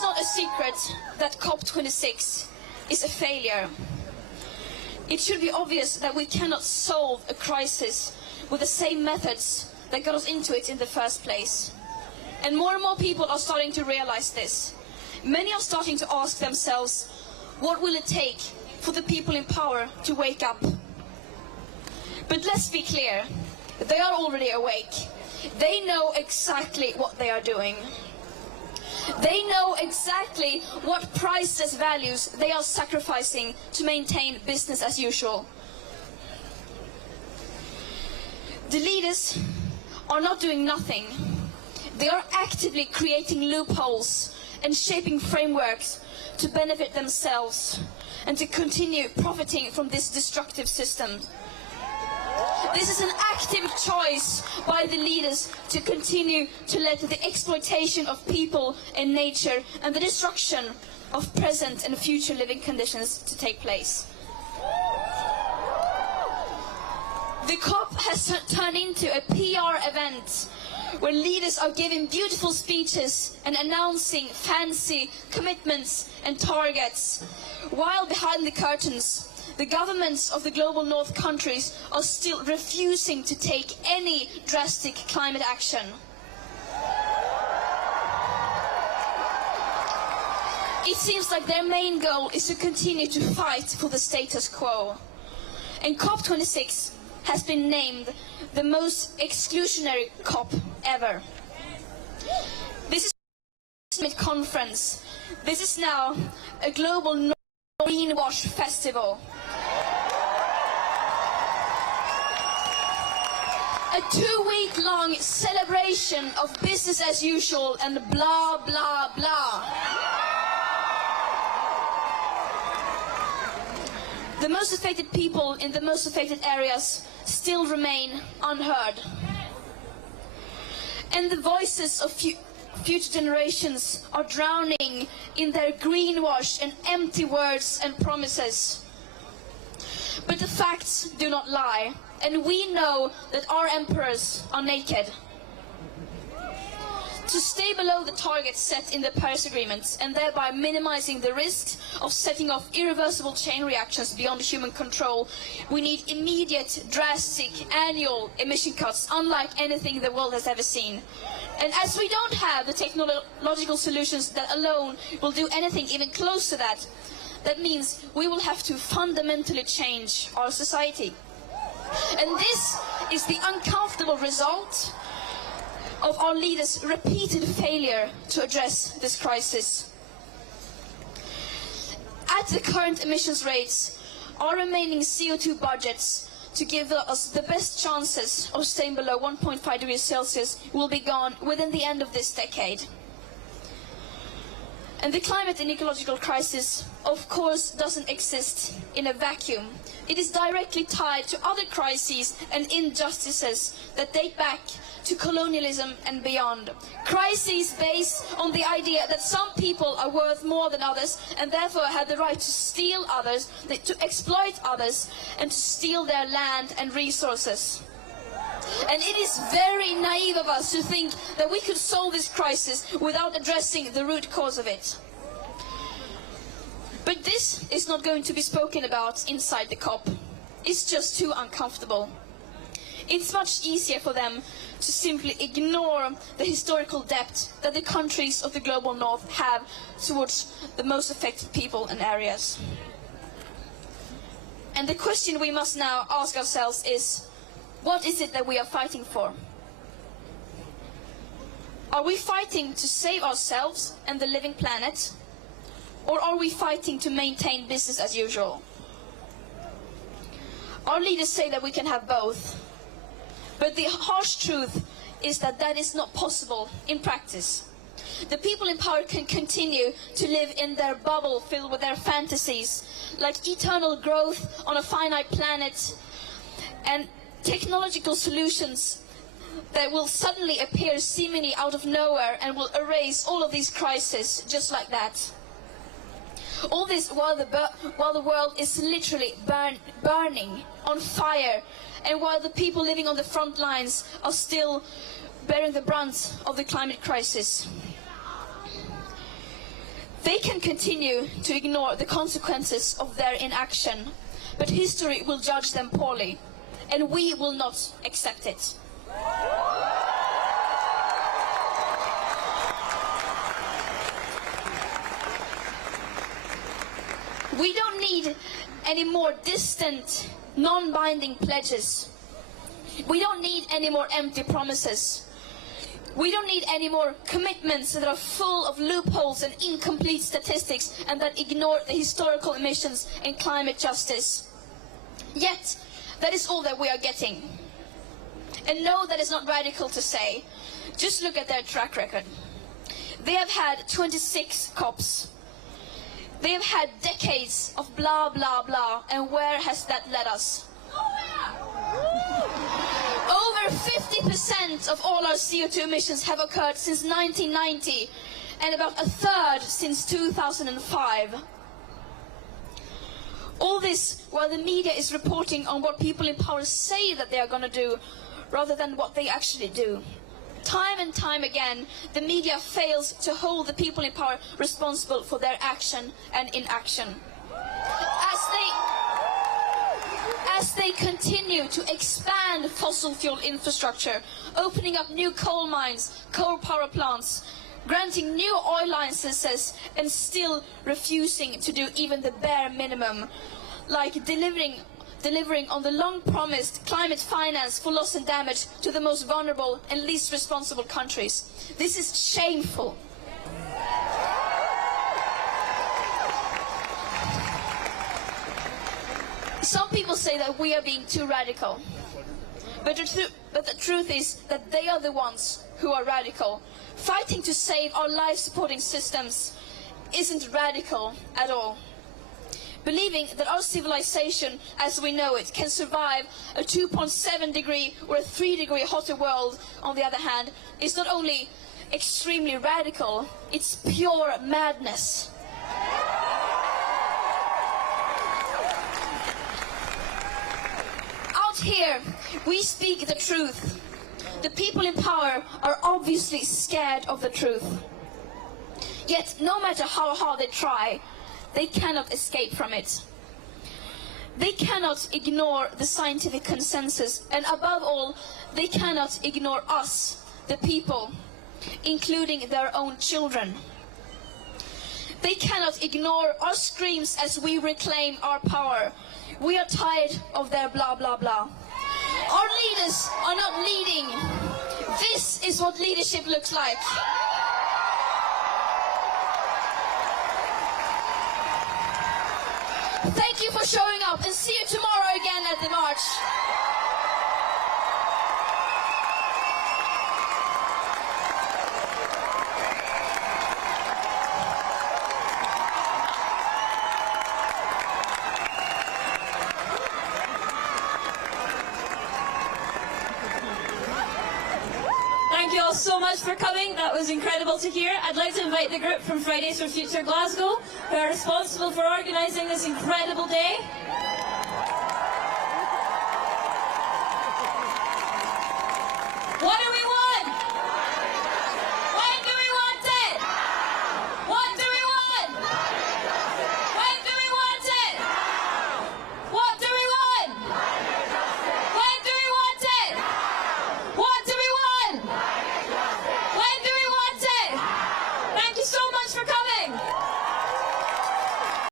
It's not a secret that COP26 is a failure. It should be obvious that we cannot solve a crisis with the same methods that got us into it in the first place. And more people are starting to realize this. Many are starting to ask themselves, what will it take for the people in power to wake up? But let's be clear, they are already awake. They know exactly what they are doing. They know exactly what priceless values they are sacrificing to maintain business as usual. The leaders are not doing nothing. They are actively creating loopholes and shaping frameworks to benefit themselves and to continue profiting from this destructive system. This is an active choice by the leaders to continue to let the exploitation of people and nature and the destruction of present and future living conditions to take place. The COP has turned into a PR event where leaders are giving beautiful speeches and announcing fancy commitments and targets, while behind the curtains, the governments of the global north countries are still refusing to take any drastic climate action. It seems like their main goal is to continue to fight for the status quo. And COP26 has been named the most exclusionary COP ever. This is a summit conference. This is now a global greenwash festival. A 2-week-long celebration of business as usual and blah, blah, blah. The most affected people in the most affected areas still remain unheard. And the voices of future generations are drowning in their greenwash and empty words and promises. But the facts do not lie, and we know that our emperors are naked. To stay below the targets set in the Paris Agreement and thereby minimizing the risks of setting off irreversible chain reactions beyond human control, we need immediate, drastic, annual emission cuts unlike anything the world has ever seen. And as we don't have the technological solutions that alone will do anything even close to that, that means we will have to fundamentally change our society. And this is the uncomfortable result of our leaders' repeated failure to address this crisis. At the current emissions rates, our remaining CO2 budgets to give us the best chances of staying below 1.5 degrees Celsius will be gone within the end of this decade. And the climate and ecological crisis, of course, doesn't exist in a vacuum. It is directly tied to other crises and injustices that date back to colonialism and beyond. Crises based on the idea that some people are worth more than others and therefore have the right to steal others, to exploit others, and to steal their land and resources. And it is very naive of us to think that we could solve this crisis without addressing the root cause of it. But this is not going to be spoken about inside the COP. It's just too uncomfortable. It's much easier for them to simply ignore the historical debt that the countries of the global north have towards the most affected people and areas. And the question we must now ask ourselves is, what is it that we are fighting for? Are we fighting to save ourselves and the living planet? Or are we fighting to maintain business as usual? Our leaders say that we can have both. But the harsh truth is that that is not possible in practice. The people in power can continue to live in their bubble filled with their fantasies, like eternal growth on a finite planet and technological solutions that will suddenly appear seemingly out of nowhere and will erase all of these crises just like that. All this while the world is literally burning on fire, and while the people living on the front lines are still bearing the brunt of the climate crisis. They can continue to ignore the consequences of their inaction, but history will judge them poorly, and we will not accept it. We don't need any more distant, non-binding pledges. We don't need any more empty promises. We don't need any more commitments that are full of loopholes and incomplete statistics and that ignore the historical emissions and climate justice. Yet, that is all that we are getting. And no, that is not radical to say. Just look at their track record. They have had 26 COPs. They have had decades of blah, blah, blah. And where has that led us? Over 50% of all our CO2 emissions have occurred since 1990, and about a third since 2005. All this while the media is reporting on what people in power say that they are going to do, rather than what they actually do. Time and time again, the media fails to hold the people in power responsible for their action and inaction. As they continue to expand fossil fuel infrastructure, opening up new coal mines, coal power plants, granting new oil licenses, and still refusing to do even the bare minimum, like delivering on the long-promised climate finance for loss and damage to the most vulnerable and least responsible countries. This is shameful. Some people say that we are being too radical, but the truth is that they are the ones who are radical. Fighting to save our life-supporting systems isn't radical at all. Believing that our civilization as we know it can survive a 2.7 degree or a 3 degree hotter world, on the other hand, is not only extremely radical, it's pure madness. Here, we speak the truth. The people in power are obviously scared of the truth. Yet, no matter how hard they try, they cannot escape from it. They cannot ignore the scientific consensus, and above all, they cannot ignore us, the people, including their own children. They cannot ignore our screams as we reclaim our power. We are tired of their blah, blah, blah. Our leaders are not leading. This is what leadership looks like. Thank you for showing up, and see you tomorrow again at the march. Thank you all so much for coming. That was incredible to hear. I'd like to invite the group from Fridays for Future Glasgow, who are responsible for organising this incredible day.